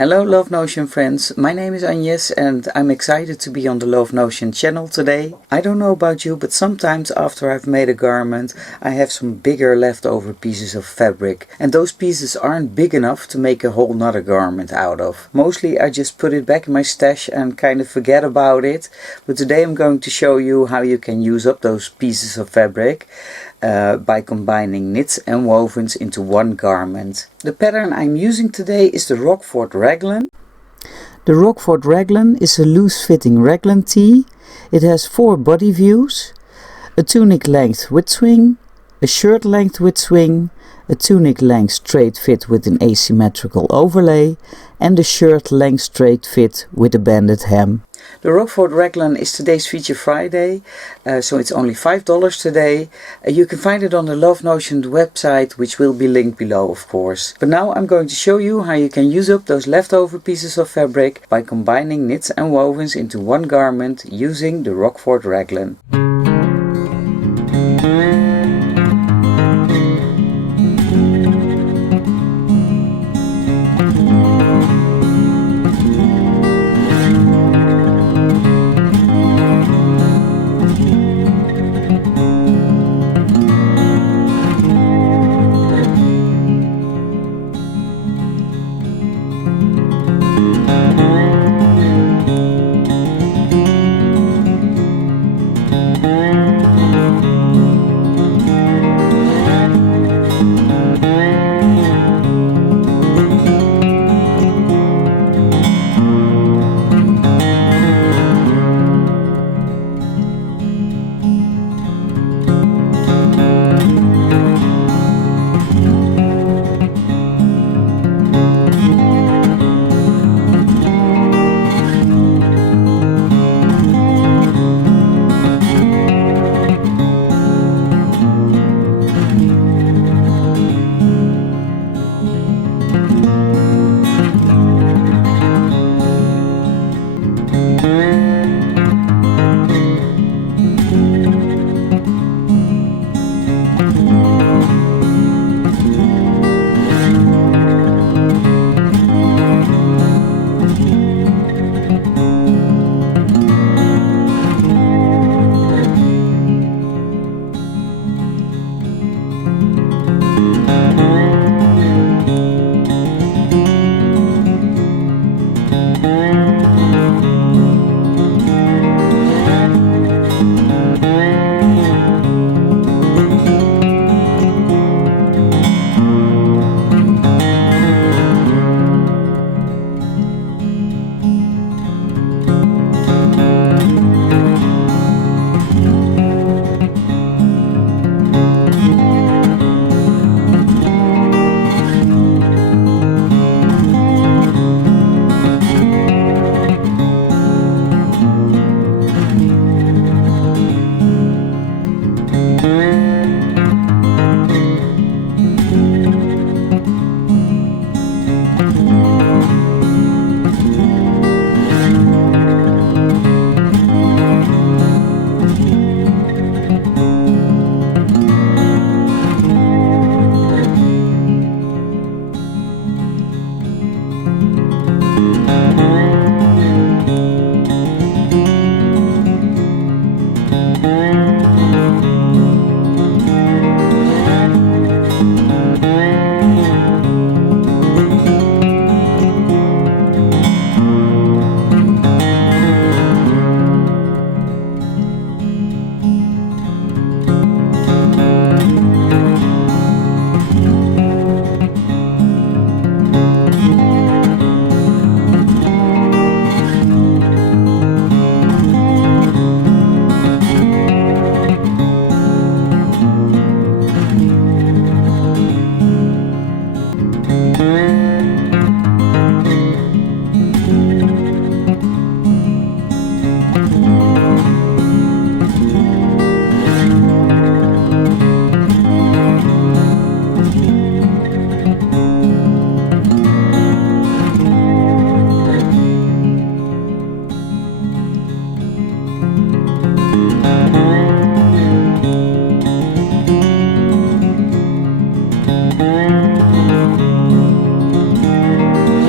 Hello Love Notion friends, my name is Agnès and I'm excited to be on the Love Notion channel today. I don't know about you, but sometimes after I've made a garment I have some bigger leftover pieces of fabric, and those pieces aren't big enough to make a whole nother garment out of. Mostly I just put it back in my stash and kind of forget about it, but today I'm going to show you how you can use up those pieces of fabric by combining knits and wovens into one garment. The pattern I'm using today is the Rockford Raglan. The Rockford Raglan is a loose-fitting raglan tee. It has 4 body views, a tunic length with swing, a shirt length with swing, a tunic length straight fit with an asymmetrical overlay, and a shirt length straight fit with a banded hem. The Rockford Raglan is today's Feature Friday, so it's only $5 today. You can find it on the Love Notion website, which will be linked below of course. But now I'm going to show you how you can use up those leftover pieces of fabric by combining knits and wovens into one garment using the Rockford Raglan.